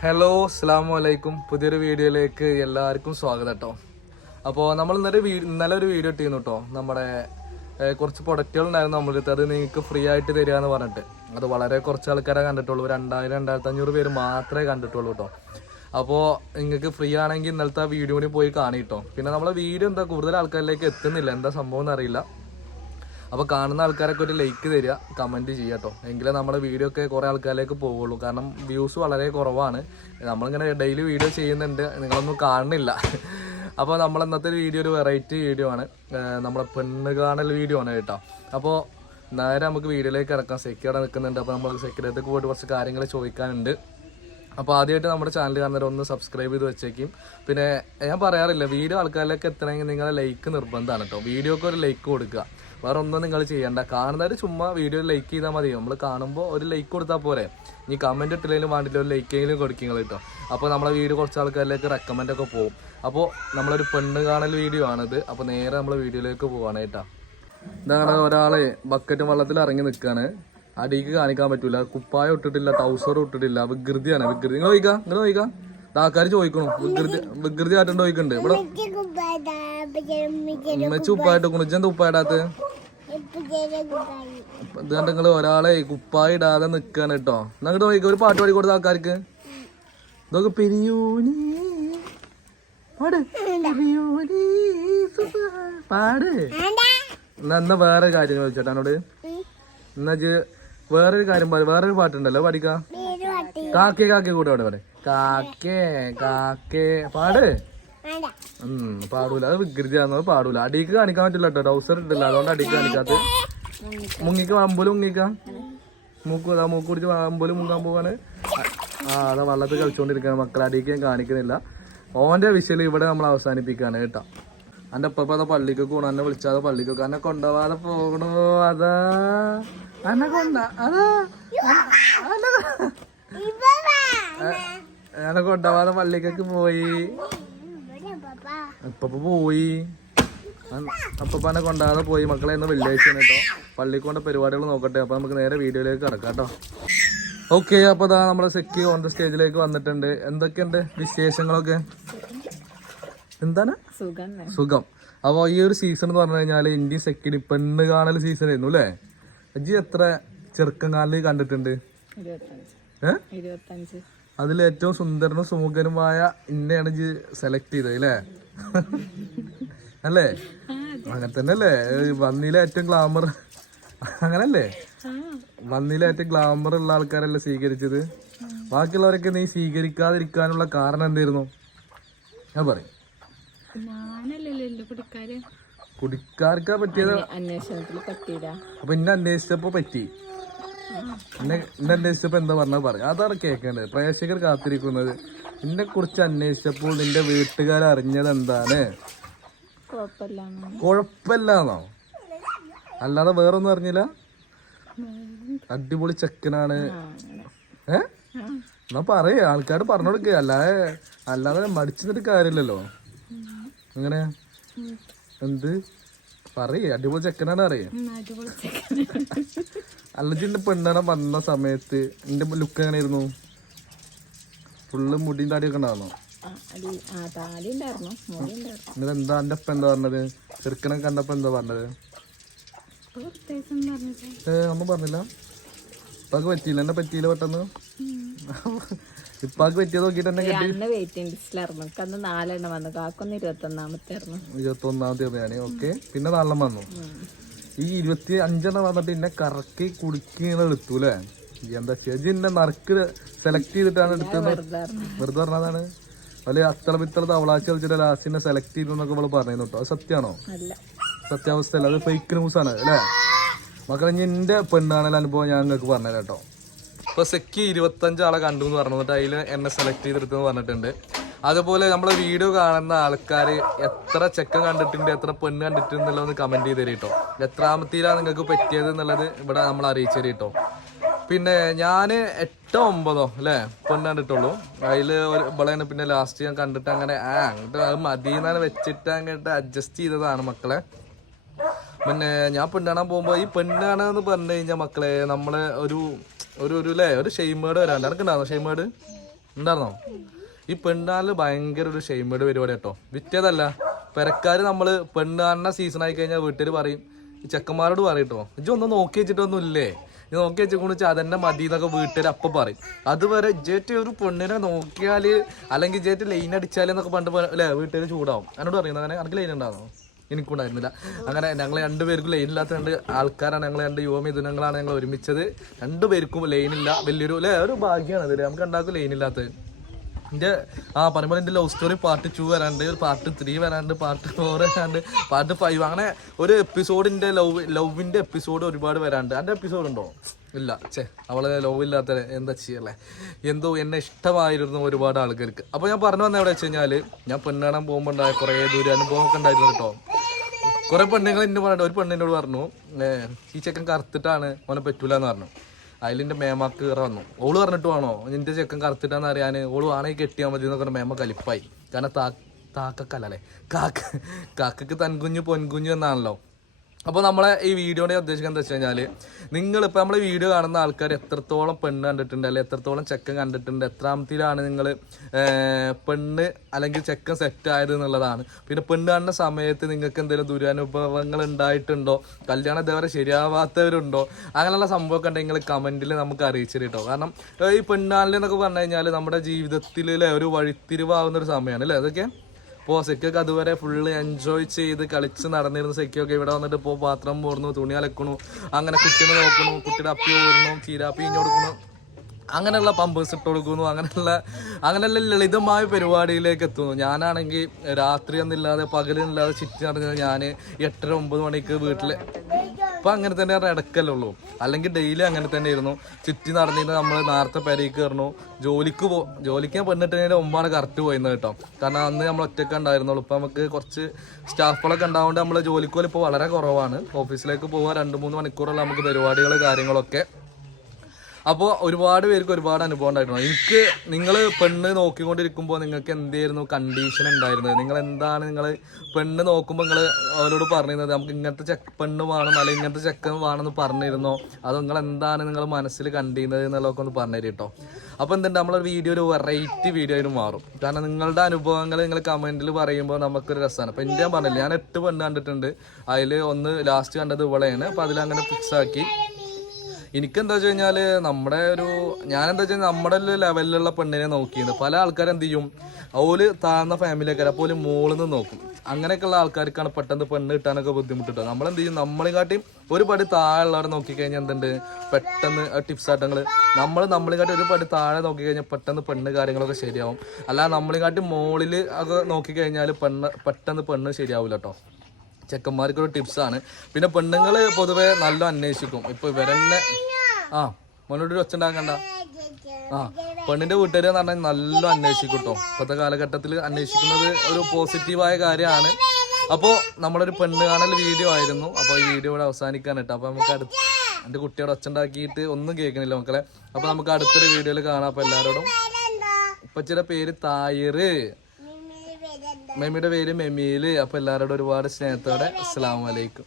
Hello അസ്സാം വലൈക്കും പുതിയൊരു വീഡിയോയിലേക്ക് എല്ലാവർക്കും സ്വാഗതം കേട്ടോ. അപ്പോൾ നമ്മൾ ഇന്നലെ ഇന്നലെ ഒരു വീഡിയോ ഇട്ടിരുന്നു കേട്ടോ. നമ്മുടെ കുറച്ച് പ്രൊഡക്റ്റുകൾ ഉണ്ടായിരുന്നു നമ്മുടെ അടുത്ത്. അത് നിങ്ങൾക്ക് ഫ്രീ ആയിട്ട് തരികയെന്ന് പറഞ്ഞിട്ട്. അത് വളരെ കുറച്ച് ആൾക്കാരെ കണ്ടിട്ടുള്ളൂ. രണ്ടായിരം രണ്ടായിരത്തി അഞ്ഞൂറ് പേര് മാത്രമേ കണ്ടിട്ടുള്ളൂ കേട്ടോ. അപ്പോൾ നിങ്ങൾക്ക് ഫ്രീ ആണെങ്കിൽ ഇന്നലത്തെ ആ വീഡിയോ കൂടി പോയി കാണി കേട്ടോ. പിന്നെ നമ്മളെ വീഡിയോ എന്താ കൂടുതൽ ആൾക്കാരിലേക്ക് എത്തുന്നില്ല. എന്താ സംഭവം എന്നറിയില്ല അപ്പോൾ കാണുന്ന ആൾക്കാരൊക്കെ ഒരു ലൈക്ക് തരിക കമന്റ് ചെയ്യുക കേട്ടോ എങ്കിലേ നമ്മുടെ വീഡിയോ ഒക്കെ കുറേ ആൾക്കാരിലേക്ക് പോവുള്ളൂ. കാരണം വ്യൂസ് വളരെ കുറവാണ്. നമ്മളിങ്ങനെ ഡെയിലി വീഡിയോ ചെയ്യുന്നുണ്ട്. നിങ്ങളൊന്നും കാണുന്നില്ല. അപ്പോൾ നമ്മൾ ഇന്നത്തെ വീഡിയോ ഒരു വെറൈറ്റി വീഡിയോ ആണ്. നമ്മുടെ പെണ്ണ് കാണൽ വീഡിയോ ആണ് കേട്ടോ. അപ്പോൾ നേരെ നമുക്ക് വീഡിയോയിലേക്ക് ഇറക്കാം സെക്യൂർ നിൽക്കുന്നുണ്ട്. അപ്പോൾ നമ്മൾ സെക്യൂരിലേക്ക് പോയിട്ട് കുറച്ച് കാര്യങ്ങൾ ചോദിക്കാനുണ്ട്. അപ്പോൾ ആദ്യമായിട്ട് നമ്മുടെ ചാനൽ കാണുന്നവർ ഒന്ന് സബ്സ്ക്രൈബ് ചെയ്ത് വെച്ചേക്കും. പിന്നെ ഞാൻ പറയാറില്ല വീഡിയോ ആൾക്കാരിലേക്ക് എത്തണമെങ്കിൽ നിങ്ങളെ ലൈക്ക് നിർബന്ധമാണ് കേട്ടോ. വീഡിയോക്ക് ഒരു ലൈക്ക് കൊടുക്കുക. വേറെ ഒന്നും നിങ്ങൾ ചെയ്യണ്ട. കാണുന്നവർ ചുമ്മാ വീഡിയോ ലൈക്ക് ചെയ്താൽ മതി. നമ്മൾ കാണുമ്പോൾ ഒരു ലൈക്ക് കൊടുത്താൽ പോരെ. ഇനി കമന്റ് ഇട്ടില്ലെങ്കിലും വേണ്ടില്ല ഒരു ലൈക്കെങ്കിലും കൊടുക്കുക കേട്ടോ അപ്പോൾ നമ്മളെ വീഡിയോ കുറച്ച് ആൾക്കാരിലേക്ക് റെക്കമെൻഡ് ഒക്കെ പോകും അപ്പോൾ നമ്മളൊരു പെണ്ണ് കാണൽ വീഡിയോ ആണിത്. അപ്പോൾ നേരെ നമ്മൾ വീഡിയോയിലേക്ക് പോവാണ് കേട്ടോ. ഇതാണ് ഒരാളെ ബക്കറ്റ് വെള്ളത്തിൽ ഇറങ്ങി നിൽക്കുകയാണ് അടിക്ക് കാണിക്കാൻ പറ്റൂല. കുപ്പായം ഇട്ടിട്ടില്ല ടൗസർ ഇട്ടിട്ടില്ല. വികൃതിയാണ് വികൃതി. നിങ്ങൾ നോക്കാം നിങ്ങൾ നോക്കാം ആൾക്കാർ ചോദിക്കണു. വികൃതി വികൃതി ആട്ടുണ്ട് ചോദിക്കുന്നുണ്ട് ഇവിടെ ഉമ്മച്ചി ഉപ്പായിട്ട് കുണിച്ചെന്താ ഉപ്പായിടാത്ത ഇത് നിങ്ങൾ ഒരാളെ കുപ്പായ ഇടാതെ നിക്കാണ് കേട്ടോ. എന്നിട്ട് നോക്കിക്കോ. ഒരു പാട്ട് പാടി കൊടുത്ത ആൾക്കാർക്ക്. ഇതൊക്കെ പെരിയൂനി. പാട്. പാട്. എന്നാ എന്നാ വേറെ കാര്യങ്ങൾ വെച്ചോട്ടെ എന്നോട് എന്നാ വേറൊരു കാര്യം വേറൊരു പാട്ടുണ്ടല്ലോ. പഠിക്കാ കാക്കിയ കാക്കിയ കൂടെ അവിടെ പാടെ. കാക്കേ കാക്കേ. പാട്. ഉം പാടൂല. അത് വികൃതിയാന്ന് പാടൂല. അടിക്ക് കാണിക്കാൻ പറ്റില്ല കേട്ടോ ടൗസർ ഇട്ടില്ല അതുകൊണ്ട് അടിക്ക് കാണിക്കാത്ത. മുങ്ങിക്ക് അമ്പലും മുങ്ങിക്കാം. മൂക്ക് അതാ മൂക്ക് കുടിച്ച് അമ്പലും മുങ്ങാൻ പോവാണ്. ആ അതാ വള്ളത്തിൽ കളിച്ചോണ്ടിരിക്കാണ് മക്കളെ. അടിക്ക് ഞാൻ കാണിക്കുന്നില്ല ഓന്റെ വിഷയം ഇവിടെ നമ്മൾ അവസാനിപ്പിക്കാണ് കേട്ടോ. എന്റെ ഉപ്പ അതാ പള്ളിക്ക് പോണു. എന്നെ വിളിച്ചാതെ പള്ളിക്ക് എന്നെ കൊണ്ടുപോവാതെ പോകണോ അതാ. എന്നെ കൊണ്ട അതാ. എന്നെ കൊണ്ടുപോവാതെ പള്ളിക്കൊക്കെ പോയി. അപ്പപ്പ പോയി. അപ്പനെ കൊണ്ടാതെ പോയി. മക്കളെ ഇന്ന് വെള്ളിയാഴ്ച കേട്ടോ. പള്ളിക്ക് കൊണ്ട് പരിപാടികൾ നോക്കട്ടെ. അപ്പൊ നമുക്ക് നേരെ വീഡിയോയിലേക്ക് കിടക്കാം കേട്ടോ. ഓക്കെ അപ്പൊ ദാ നമ്മുടെ സെക്കി ഓൺ ദ സ്റ്റേജിലേക്ക് വന്നിട്ടുണ്ട്. എന്തൊക്കെയുണ്ട് വിശേഷങ്ങളൊക്കെ? എന്താണ്? സുഖം. സുഖം. അപ്പൊ ഈ ഒരു സീസൺ എന്ന് പറഞ്ഞു കഴിഞ്ഞാൽ ഇന്ത്യ സെക്കിന് പെണ്ണ് കാണൽ സീസൺ ആയിരുന്നു അല്ലേ? അജി എത്ര ചെറുക്കം കാലിൽ കണ്ടിട്ടുണ്ട്? ഏഹ് അതിൽ ഏറ്റവും സുന്ദരനും സുമുഖനുമായ ഇന്നെയാണ് ഇജ്ജ് സെലക്ട് ചെയ്തത് അല്ലേ? അല്ലേ? അങ്ങനെ തന്നെ അല്ലേ വന്നിയിലെ ഏറ്റവും ഗ്ലാമർ അങ്ങനല്ലേ? വന്നിയിലെ ഏറ്റവും ഗ്ലാമർ ഉള്ള ആൾക്കാരല്ലേ സ്വീകരിച്ചത്? ബാക്കിയുള്ളവരൊക്കെ നീ സ്വീകരിക്കാതിരിക്കാനുള്ള കാരണം എന്തായിരുന്നു? ഞാൻ പറയും. കുടിക്കാർക്കാ പറ്റിയത്? അന്വേഷണത്തിൽ പറ്റിയില്ല അപ്പൊ ഇന്നെ അന്വേഷിച്ചപ്പോ പറ്റി. എന്നെ എന്താ പറഞ്ഞത് പറയാം. അതാണ് കേൾക്കേണ്ടത് പ്രേക്ഷകർ കാത്തിരിക്കുന്നത്. നിന്നെ കുറിച്ച് അന്വേഷിച്ചപ്പോൾ നിന്റെ വീട്ടുകാർ അറിഞ്ഞത് എന്താണ് കൊഴപ്പല്ലാന്നോ കുഴപ്പമില്ലാന്നോ? അല്ലാതെ വേറൊന്നും അറിഞ്ഞില്ല? അടിപൊളി ചെക്കനാണ്. ഏ? എന്നാ പറയേ. ആൾക്കാർ പറഞ്ഞു കൊടുക്കുക അല്ലാതെ അല്ലാതെ മടിച്ചിട്ട് കാര്യമില്ലല്ലോ. അങ്ങനെ എന്ത്? പറയേ അടിപൊളി ചെക്കനാണ് അറിയേ അല്ലജിന്റെ പെണ്ണാണ് വന്ന സമയത്ത് എന്റെ ലുക്ക് എങ്ങനെയായിരുന്നു? ഫുള്ള് മുടിയും താടിയൊക്കെ ഒക്കെ ഉണ്ടായിരുന്നു എന്നിട്ട് എന്താ എന്റെ അപ്പ എന്താ പറഞ്ഞത്? ചെറുക്കനെ കണ്ടപ്പോ എന്താ പറഞ്ഞത്? ഏ ഒന്നും പറഞ്ഞില്ല. ഇപ്പാക്ക് പറ്റിയില്ല എന്നെ പറ്റിയില്ല പെട്ടെന്ന്. ഇപ്പാക്ക് പറ്റിയത് നോക്കിട്ട് എന്നെ കെട്ടി. അന്ന് വെയിറ്റിംഗ് ലിസ്റ്റിലായിരുന്നു എനിക്ക് അന്ന് നാലെണ്ണം വന്നു. കാക്കൊന്ന് ഇരുപത്തൊന്നാമത്തെ ആയിരുന്നു. ഇരുപത്തി ഒന്നാം തീയതി ഞാൻ ഓക്കെ പിന്നെ നാലെണ്ണം വന്നു. ഈ ഇരുപത്തി അഞ്ചെണ്ണം വന്നിട്ട് എന്നെ കറക്കി കുടിക്കുന്ന എടുത്തു അല്ലേ എന്താ ചേച്ചി എന്നെ നറുക്ക് സെലക്ട് ചെയ്തിട്ടാണ് എടുത്തത്. വെറുതെ പറഞ്ഞതാണ് അല്ലെ അത്ര ഇത്ര തവളാച്ച കളിച്ചിട്ട് ലാസ്റ്റിനെ സെലക്ട് ചെയ്തെന്നൊക്കെ ഇവൾ പറഞ്ഞു കേട്ടോ അത് സത്യമാണോ സത്യാവസ്ഥ അല്ല അത് ഫേക്ക് ന്യൂസ് ആണ് അല്ലേ മക്കളെ എന്റെ പെണ്ണാണല്ലോ അനുഭവം ഞാൻ നിങ്ങൾക്ക് പറഞ്ഞു കേട്ടോ ഇപ്പൊ സെക്കി ഇരുപത്തഞ്ച് ആളെ കണ്ടു എന്ന് പറഞ്ഞു. എന്നിട്ട് അതിൽ എന്നെ സെലക്ട് ചെയ്തെടുത്തെന്ന് പറഞ്ഞിട്ടുണ്ട്. അതുപോലെ നമ്മളെ വീഡിയോ കാണുന്ന ആൾക്കാർ എത്ര ചെക്കൻ കണ്ടിട്ടുണ്ട് എത്ര പെണ്ണ് കണ്ടിട്ടുണ്ട് എന്നുള്ളത് കമന്റ് ചെയ്ത് തരീട്ടോ എത്രാമത്തിയിലാണ് നിങ്ങൾക്ക് പറ്റിയത് എന്നുള്ളത് ഇവിടെ നമ്മൾ അറിയിച്ചു തരീട്ടോ പിന്നെ ഞാൻ എട്ടോ ഒമ്പതോ അല്ലേ? പെണ്ണ് കണ്ടിട്ടുള്ളൂ. അതിൽ ഇവളെയാണ് പിന്നെ ലാസ്റ്റ് ഞാൻ കണ്ടിട്ട് അങ്ങനെ ആ അങ്ങോട്ട് അത് മതിയെന്നാണ് വെച്ചിട്ട് അങ്ങോട്ട് അഡ്ജസ്റ്റ് ചെയ്തതാണ് മക്കളെ. പിന്നെ ഞാൻ പെണ്ണ് കാണാൻ പോകുമ്പോൾ ഈ പെണ്ണാണെന്ന് പറഞ്ഞു കഴിഞ്ഞാൽ മക്കളെ നമ്മളെ ഒരു ഒരു ഒരു അല്ലേ ഒരു ഷെയ്മേഡ് വരാണ്ട് നടക്കണ്ടായിരുന്നു ഷെയ്മേഡ് ഉണ്ടായിരുന്നോ? ഈ പെണ്ണാലിന് ഭയങ്കര ഒരു ഷെയ്മേഡ് പരിപാടി കേട്ടോ. വിറ്റേതല്ല. പെരക്കാര് നമ്മൾ പെണ്ണാലിനെ സീസൺ ആയി കഴിഞ്ഞാൽ വീട്ടിൽ പറയും. ചെക്കന്മാരോട് പറയും കേട്ടോ ഇജ്ജ് ഒന്നും നോക്കി വെച്ചിട്ടൊന്നും ഇല്ലേ ഇത് നോക്കി വെച്ചുകൊണ്ട് വെച്ചാൽ അതെന്നെ മതി എന്നൊക്കെ വീട്ടുകാർ അപ്പം പറയും. അതുവരെ ജേറ്റ് ഒരു പെണ്ണിനെ നോക്കിയാൽ അല്ലെങ്കിൽ ജേറ്റ് ലൈൻ അടിച്ചാൽ എന്നൊക്കെ പണ്ട് അല്ലേ വീട്ടുകാർ ചൂടാവും. എന്നോട് പറയുന്നത് അങ്ങനെ എനിക്ക് ലൈൻ ഉണ്ടാകുന്നു എനിക്കുണ്ടായിരുന്നില്ല. അങ്ങനെ ഞങ്ങൾ രണ്ടുപേർക്കും ലൈൻ ഇല്ലാത്ത രണ്ട് ആൾക്കാരാണ് ഞങ്ങൾ രണ്ട് യുവ മിഥുനങ്ങളാണ് ഞങ്ങൾ ഒരുമിച്ചത്. രണ്ടുപേർക്കും ലൈനില്ല വലിയൊരു അല്ലേ ഒരു ഭാഗ്യമാണ് അതിൽ നമുക്ക് ഉണ്ടാക്കും ലൈൻ ഇല്ലാത്തത്. എന്റെ ആ പറയുമ്പോൾ എന്റെ ലവ് സ്റ്റോറി പാർട്ട് ടു വരാണ്ട് പാർട്ട് ത്രീ വരാണ്ട് പാർട്ട് ഫോർ വരാണ്ട് പാർട്ട് ഫൈവ് അങ്ങനെ ഒരു എപ്പിസോഡിന്റെ ലവ് ലവിന്റെ എപ്പിസോഡ് ഒരുപാട് വരാണ്ട്. എന്റെ എപ്പിസോഡ് ഉണ്ടോ? ഇല്ല. ചേ അവളെ ലവ് ഇല്ലാത്ത എന്താ ചെയ്യല്ലേ? എന്തോ എന്നെ ഇഷ്ടമായിരുന്നു ഒരുപാട് ആൾക്കാർക്ക്. അപ്പോൾ ഞാൻ പറഞ്ഞു വന്നത് എവിടെ വെച്ച് കഴിഞ്ഞാൽ ഞാൻ പെണ്ണാടാൻ പോകുമ്പോൾ ഉണ്ടായ കുറേ ദൂരം അനുഭവമൊക്കെ ഉണ്ടായിരുന്നു കേട്ടോ. കുറെ പെണ്ണുങ്ങൾ എന്നെ പറഞ്ഞു ഒരു പെണ്ണിനോട് പറഞ്ഞു ഈ ചെക്കൻ കറുത്തിട്ടാണ് ഓനെ പറ്റൂല എന്ന് പറഞ്ഞു അതിലിന്റെ മേമാക്ക് കയറി വന്നു. ഓൾ പറഞ്ഞിട്ട് വേണോ? നിന്റെ ചെക്കൻ കറുത്തിട്ടാന്ന് അറിയാൻ ഓൾ ആണെങ്കിൽ കെട്ടിയാൽ മതി എന്നൊക്കെ മേമ കലിപ്പായി കാരണം താ താക്കക്കല്ലേ കാക്ക കാക്കക്ക് തൻകുഞ്ഞു പൊൻകുഞ്ഞു എന്നാണല്ലോ. അപ്പോൾ നമ്മളെ ഈ വീഡിയോയുടെ ഉദ്ദേശിക്കുന്നത് വെച്ച് കഴിഞ്ഞാൽ നിങ്ങളിപ്പോൾ നമ്മളെ വീഡിയോ കാണുന്ന ആൾക്കാർ എത്രത്തോളം പെണ്ണ് കണ്ടിട്ടുണ്ട് അല്ലെങ്കിൽ എത്രത്തോളം ചെക്കൻ കണ്ടിട്ടുണ്ട് എത്രാമത്തിലാണ് നിങ്ങൾ പെണ്ണ് അല്ലെങ്കിൽ ചെക്കൻ സെറ്റ് ആയത് എന്നുള്ളതാണ്. പിന്നെ പെണ്ണ് കാണുന്ന സമയത്ത് നിങ്ങൾക്ക് എന്തെങ്കിലും ദുരനുഭവങ്ങൾ ഉണ്ടായിട്ടുണ്ടോ? കല്യാണം ഇതേവരെ ശരിയാവാത്തവരുണ്ടോ? അങ്ങനെയുള്ള സംഭവമൊക്കെ ഉണ്ടെങ്കിൽ കമന്റിൽ നമുക്ക് അറിയിച്ചു കേട്ടോ കാരണം ഈ പെണ്ണാളിൽ പറഞ്ഞു കഴിഞ്ഞാൽ നമ്മുടെ ജീവിതത്തിലെ ഒരു വഴിത്തിരിവാകുന്ന ഒരു സമയമാണ് അല്ലേ? അതൊക്കെ? ഇപ്പോൾ സെക്കൊക്കെ അതുവരെ ഫുള്ള് എൻജോയ് ചെയ്ത് കളിച്ച് നടന്നിരുന്ന സെക്കൊക്കെ ഇവിടെ വന്നിട്ട് ഇപ്പോൾ പാത്രം പോർന്നു തുണി അലക്കണു അങ്ങനെ കുട്ടിനെ നോക്കണു കുട്ടിയുടെ അപ്പി ഓരുന്നു ചീരാപ്പി ഇഞ്ഞു കൊടുക്കണു അങ്ങനെയുള്ള പമ്പേഴ്സ് ഇട്ട് കൊടുക്കുന്നു അങ്ങനെയുള്ള അങ്ങനെയുള്ള ലളിതമായ പരിപാടിയിലേക്ക് എത്തുന്നു. ഞാനാണെങ്കിൽ രാത്രി ഒന്നും ഒന്നില്ലാതെ പകലില്ലാതെ ചുറ്റി നടന്നത് ഞാൻ എട്ടര ഒമ്പത് മണിക്ക് വീട്ടിൽ ഇപ്പൊ അങ്ങനെ തന്നെ ഇടക്കല്ലേ ഉള്ളൂ. അല്ലെങ്കിൽ ഡെയിലി അങ്ങനെ തന്നെ ആയിരുന്നു. ചുറ്റി നടന്നിട്ട് നമ്മൾ നേരത്തെ പെരയ്ക്ക് കയറണു ജോലിക്ക് പോ ജോലിക്ക് ഞാൻ പെണ്ണിട്ടതിന്റെ മുമ്പാണ് കറക്റ്റ് പോയിരുന്നത് കേട്ടോ. കാരണം അന്ന് നമ്മൾ ഒറ്റയ്ക്ക് ഉണ്ടായിരുന്നുള്ളൂ. ഇപ്പൊ നമുക്ക് കുറച്ച് സ്റ്റാഫുകളൊക്കെ ഉണ്ടാവുകൊണ്ട് നമ്മൾ ജോലിക്ക് വളരെ കുറവാണ്. ഓഫീസിലേക്ക് പോകാൻ രണ്ട് മൂന്ന് മണിക്കൂറുള്ള നമുക്ക് പരിപാടികൾ കാര്യങ്ങളൊക്കെ. അപ്പോൾ ഒരുപാട് പേർക്ക് ഒരുപാട് അനുഭവം ഉണ്ടായിരുന്നു എനിക്ക് നിങ്ങൾ പെണ്ണ് നോക്കിക്കൊണ്ടിരിക്കുമ്പോൾ നിങ്ങൾക്ക് എന്തായിരുന്നു കണ്ടീഷൻ ഉണ്ടായിരുന്നത്? നിങ്ങൾ എന്താണ് നിങ്ങൾ പെണ്ണ് നോക്കുമ്പോൾ നിങ്ങൾ അവരോട് പറഞ്ഞിരുന്നത്? നമുക്ക് ഇങ്ങനത്തെ ചെക്ക് പെണ്ണ് വേണം അല്ലെങ്കിൽ ഇങ്ങനത്തെ ചെക്കൻ വേണമെന്ന് പറഞ്ഞിരുന്നോ? അതോ നിങ്ങൾ എന്താണ് നിങ്ങൾ മനസ്സിൽ കണ്ടിരുന്നത് എന്നുള്ളതൊക്കെ ഒന്ന് പറഞ്ഞു കേട്ടോ അപ്പോൾ എന്തുണ്ട്? നമ്മളൊരു വീഡിയോ ഒരു വെറൈറ്റി വീഡിയോ ആയിട്ട് മാറും. കാരണം നിങ്ങളുടെ അനുഭവങ്ങൾ നിങ്ങൾ കമന്റിൽ പറയുമ്പോൾ നമുക്കൊരു രസമാണ്. അപ്പോൾ എന്റെ ഞാൻ പറഞ്ഞില്ല ഞാൻ എട്ട് പെണ്ണ് കണ്ടിട്ടുണ്ട്. അതിൽ ഒന്ന് ലാസ്റ്റ് കണ്ടത് ഇവളെയാണ്. അപ്പോൾ അതിലങ്ങനെ ഫിക്സ് ആക്കി. എനിക്കെന്താ വെച്ച് കഴിഞ്ഞാൽ നമ്മുടെ ഒരു എന്താ വെച്ചാൽ നമ്മുടെ ലെവലിലുള്ള പെണ്ണിനെ നോക്കിയത് പല ആൾക്കാരും എന്ത് ചെയ്യും അവർ താഴ്ന്ന ഫാമിലിയൊക്കെ അപ്പോൾ മോളിൽ നിന്ന് നോക്കും. അങ്ങനെയൊക്കെയുള്ള ആൾക്കാർക്കാണ് പെട്ടെന്ന് പെണ്ണ് കിട്ടാനൊക്കെ ബുദ്ധിമുട്ടിട്ട് നമ്മളെന്ത് ചെയ്യും നമ്മളെ കാട്ടി ഒരു പടി താഴെയുള്ളവരെ നോക്കിക്കഴിഞ്ഞാൽ എന്തുണ്ട്? പെട്ടെന്ന് ടിപ്സ് ആട്ടങ്ങൾ നമ്മൾ നമ്മളെക്കാട്ടി ഒരു പടി താഴെ നോക്കിക്കഴിഞ്ഞാൽ പെട്ടെന്ന് പെണ്ണ് കാര്യങ്ങളൊക്കെ ശരിയാവും. അല്ലാതെ നമ്മളെ കാട്ടി മുകളിൽ ഒക്കെ നോക്കിക്കഴിഞ്ഞാൽ പെണ്ണ് പെട്ടെന്ന് പെണ്ണ് ശരിയാവില്ല കേട്ടോ ചെക്കന്മാർക്കൊരു ടിപ്സാണ്. പിന്നെ പെണ്ണുങ്ങൾ പൊതുവെ നല്ല അന്വേഷിക്കും. ഇപ്പൊ ഇവരെന്നെ ആ മോനോട് ഒരു ഒച്ചുണ്ടാക്കണ്ട. ആ പെണ്ണിന്റെ വീട്ടുകാർ എന്ന് പറഞ്ഞാൽ നല്ല അന്വേഷിക്കും കേട്ടോ ഇപ്പോഴത്തെ കാലഘട്ടത്തിൽ അന്വേഷിക്കുന്നത് ഒരു പോസിറ്റീവായ കാര്യമാണ്. അപ്പോൾ നമ്മളൊരു പെണ്ണ് കാണൽ വീഡിയോ ആയിരുന്നു. അപ്പോൾ ഈ വീഡിയോ ഇവിടെ അവസാനിക്കാൻ കേട്ടോ. അപ്പോൾ നമുക്ക് അടുത്ത് എന്റെ കുട്ടിയോട് ഒച്ചുണ്ടാക്കിയിട്ട് ഒന്നും കേൾക്കണില്ല മക്കളെ. അപ്പോൾ നമുക്ക് അടുത്തൊരു വീഡിയോയിൽ കാണാം. അപ്പോൾ എല്ലാവരോടും ചില പേര് തായറ്. മെമ്മിയുടെ പേര് മെമ്മിയിൽ അപ്പോൾ എല്ലാവരോടും ഒരുപാട് സ്നേഹത്തോടെ അസ്സാം വലൈക്കും